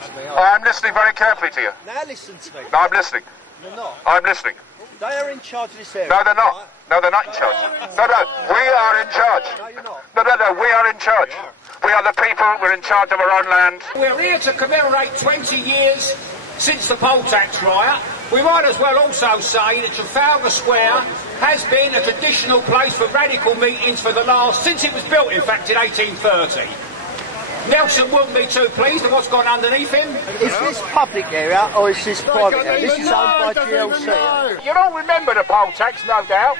to me. I'm listening very carefully to you. Now listen to me. No, I'm listening. You're not. I'm listening. They are in charge of this area. No, they're not. No, they're not in charge. No, no, we are in charge. No, you're not. No, no, no, we are in charge. We are the people, we're in charge of our own land. We're here to commemorate 20 years since the poll tax riot. We might as well also say that Trafalgar Square has been a traditional place for radical meetings for the last, since it was built in fact in 1830. Nelson wouldn't be too pleased with what's gone underneath him. Is this public area or is this private area? This is owned by GLC. You all remember the poll tax, no doubt.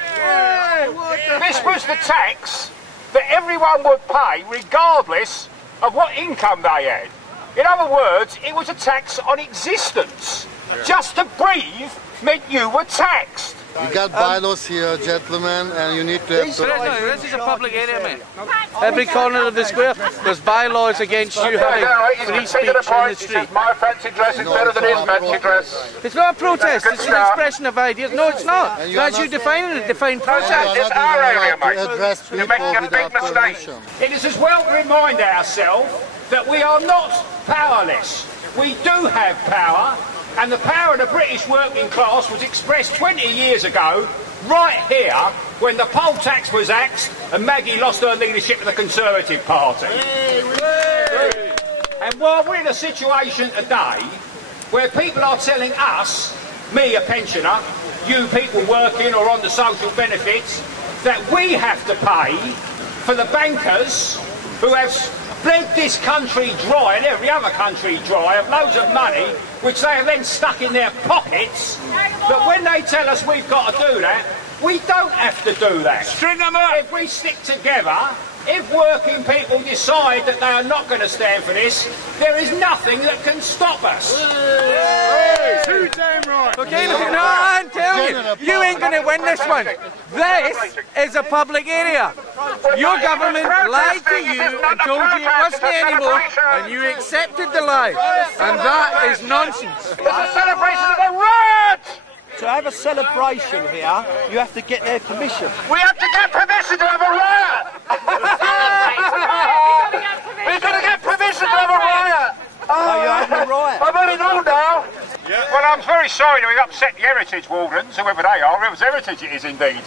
This was the tax that everyone would pay regardless of what income they had. In other words, it was a tax on existence. Just to breathe meant you were taxed. We got bylaws here, gentlemen, and you need to have... This is a public area, mate. Every corner of the square, there's bylaws against you having free speech in the street. My fancy dress is better than his fancy dress. It's not a protest, it's an expression of ideas. No, it's not. That's you defining it, define protest. It's our area, mate. You're making a big mistake. It is as well to remind ourselves that we are not powerless. We do have power. And the power of the British working class was expressed 20 years ago, right here, when the poll tax was axed and Maggie lost her leadership of the Conservative Party. And while we're in a situation today where people are telling us, me a pensioner, you people working or on the social benefits, that we have to pay for the bankers who have bled this country dry and every other country dry of loads of money which they have then stuck in their pockets, that when they tell us we've got to do that, we don't have to do that. String them up! If we stick together, if working people decide that they are not going to stand for this, there is nothing that can stop us. Too damn right! Okay, no, I'm telling you, you ain't going to win this one. This is a public area. Your government lied to you and told you it wasn't anymore, and you accepted the lie. And that is nonsense. It's a celebration of a riot! To have a celebration here, you have to get their permission. We have to get permission to have a riot! We're going to get permission to have a riot! Are you having a riot? I've had it all now! Yeah. Well, I'm very sorry that we've upset the Heritage Wardens, whoever they are. It was Heritage, it is indeed.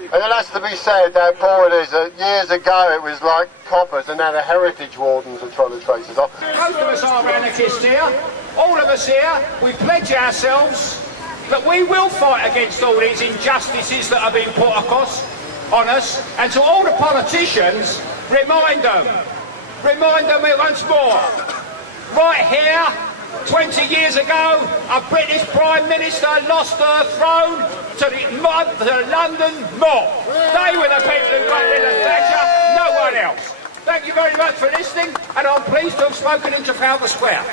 And it has to be said, how poor it is, that years ago it was like coppers and now the Heritage Wardens are trying to trace us off. Most of us are anarchists here. All of us here, we pledge ourselves that we will fight against all these injustices that are being put across on us. And to all the politicians, remind them once more. Right here, 20 years ago, a British Prime Minister lost her throne to the London mob. They were the people who got rid of Thatcher, no one else. Thank you very much for listening, and I'm pleased to have spoken in Trafalgar Square.